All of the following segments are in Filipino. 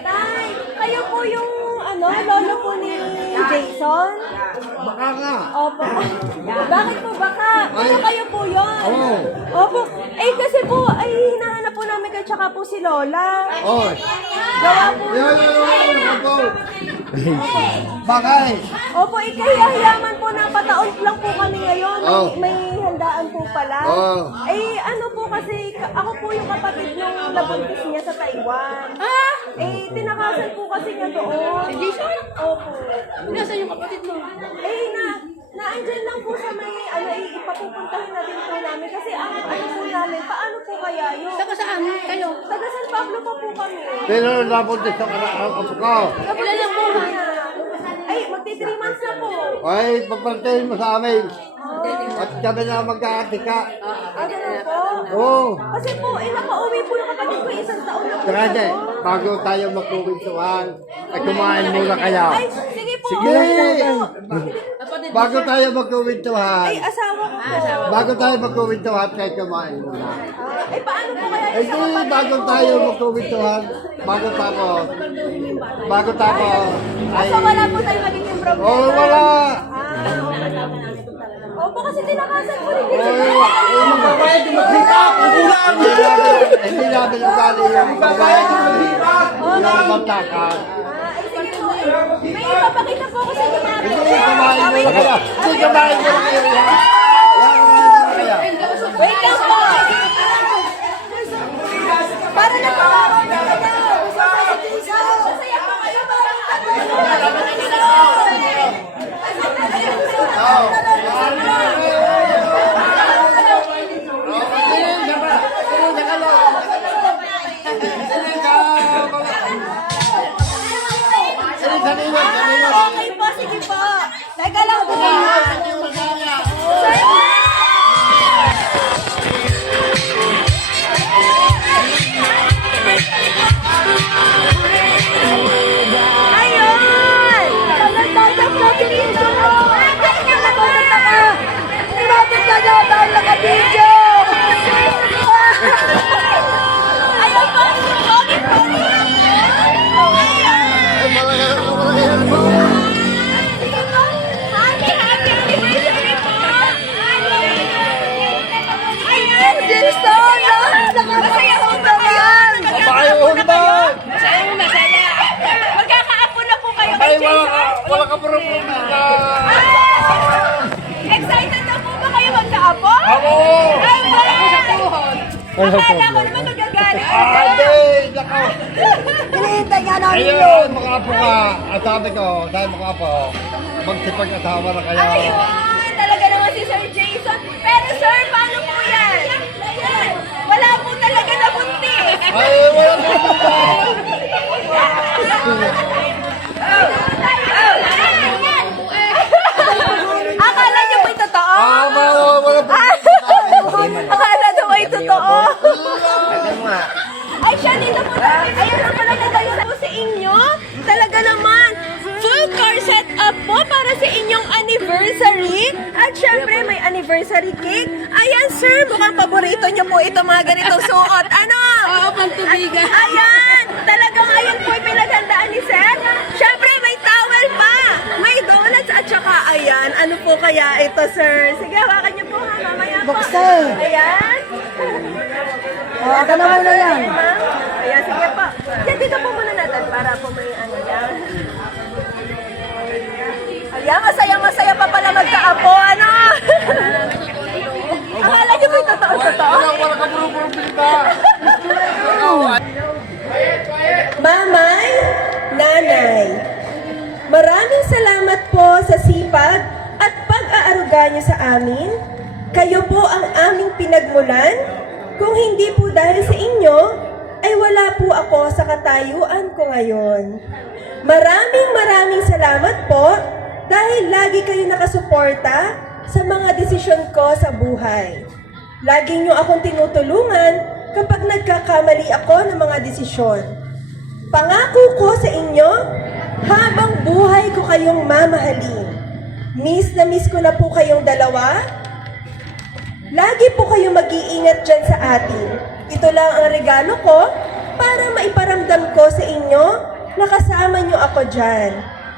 Tay, kayo po yung lolo po ni Jason? Baka nga. Opo. Bakit po baka? Pero kayo po yun. Oo. Opo. Kasi po, hinahanap po namin kayo tsaka po si Lola. Oh. Gawa po. Opo. Baka eh. Opo, ikahiyaman po na pataon lang po kami ngayon. Oh. May handaan po pala. Oh. Ano po kasi, ako po yung kapatid nung nabuntis niya sa Taiwan. Tinakasan po kasi niya doon. Si Jason? Opo. Nasaan yung kapatid mo? Naandyan lang po sa may, ipapupuntahin na din po namin. Kasi ang po namin, paano po kaya yun? Taga saan kayo? Taga San Pablo pa po kami. Pero nabuntis sa karang apo ko. Ilan lang po niya? Magti 3 months na po. Ay, pagpantayin mo sa amin. At kami na magkakatika. Ganun po. Oo. Kasi po, nakauwi po yung kapatid ko, 1 taon na po. Saka de, bago tayo magkuwintuhan, ay kumain muna kayo. Sige po. Sige! Bago tayo magkuwintuhan, Asawa ko po. bago tayo magkuwintuhan, kayo kumain muna. Paano po kaya Ay, di, bago tayo magkuwintuhan, bago tapos, ay, So, wala po tayo magiging problema. oh, wala. Opo, kasi tinakasan po rin. Magbabayad yung maghihirap, kukulang! Hindi namin ugali yung magbabayad yung maghihirap, yung magtakas. Sige po. May ipapakita po ako sa inyo mga Hindi, kumain muna kayo. Hindi, kumain muna kayo. Kumain muna kayo. Wait lang po. Para na po. Masaya po kayo. Okay po, sige po. Teka lang po. Ayun! Pagkatapos na dito! Ay, nakagulat ako! Bakit ka na tayo naka-video? Ayun po! Sorry, sorry! Happy anniversary po! Ayun, Jason! Nakakasaya ko ba yan? Ayun ba? Masaya. Magkakaapo na po kayo kay Ay, Jason? wala ka problema. Excited na po ba kayo magkaapo? Ako! Ay, akala ko naman magagalit ka. Hindi, nako. Hinihintay nga namin Ayun, makapo ka. At sabi ko, dahil makapo, magsipag-asawa na kayo. Ayun, talaga naman si Sir Jason. Pero sir, paano po yan? Wala po talaga na buntis. Ay, wala ka Akala niyo po ito totoo? wala pa. Akala niyo po ito totoo? Ay, siya dito po. Ayan na pala nagdala po sa inyo. Talaga naman. Full car set up po para sa inyong anniversary. At syempre, may anniversary cake. Ayan, sir. Mukhang paborito niyo po ito mga ganitong suot. Ano? Oo, pantubigan. Ayan. Talagang ayan po yung pinaghandaan ni sir. Syempre, may towel pa. May donuts at saka ayan. Ano po kaya ito, sir? Sige, hawakan niyo po ha. Mamaya po. Buksan. Ayan. Aka naman na yan. Ayan, sige po. Yan, dito po muna natin para po may ano yan. Ayan, masaya-masaya pa pala magkaapo, ano? Akala niyo po yung totoo-totoo? Wala ka problema. Mamay, nanay, maraming salamat po sa sipag at pag-aaruga niyo sa amin. Kayo po ang aming pinagmulan. Kung hindi po dahil sa inyo, ay wala po ako sa katayuan ko ngayon. Maraming salamat po dahil lagi kayo nakasuporta sa mga desisyon ko sa buhay. Lagi niyo akong tinutulungan kapag nagkakamali ako ng mga desisyon. Pangako ko sa inyo, habang buhay ko kayong mamahalin. Miss na miss ko na po kayong dalawa. Lagi po kayong mag-iingat dyan sa atin. Ito lang ang regalo ko para maiparamdam ko sa inyo nakasama niyo ako dyan.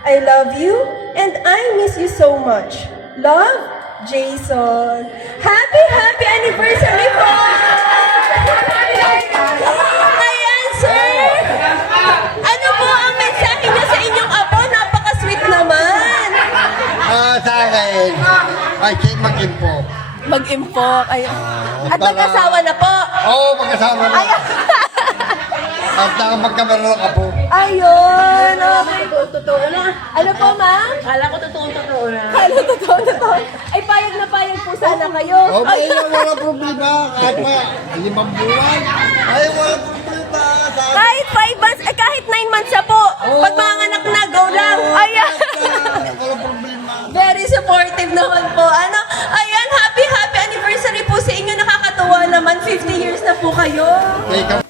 I love you and I miss you so much. Love, Jason. Happy anniversary po! Ayan, sir! Ano po ang mensahe niyo sa inyong apo? Napaka-sweet naman! Sa akin, ay keep mag-info. Mag-impok. Ay. At para- mag-asawa na po. Oo, magkasama na. At magkameron ka po. Ayun. Totoo na. Ano po, ma'am? Kala ko totoo na. Kala totoo. Ay, payag na payag po sana kayo. Okay lang, wala problema. Kahit pa 5 buwan. Ay, wala problema. Kahit 5 months, kahit 9 months na po. Pag mga anak na, go lang. Ayan. Wala problema. Very supportive naman po. Ano? Ayan, happy anniversary po sa inyo. Nakakatuwa naman. 50 years na po kayo. Okay,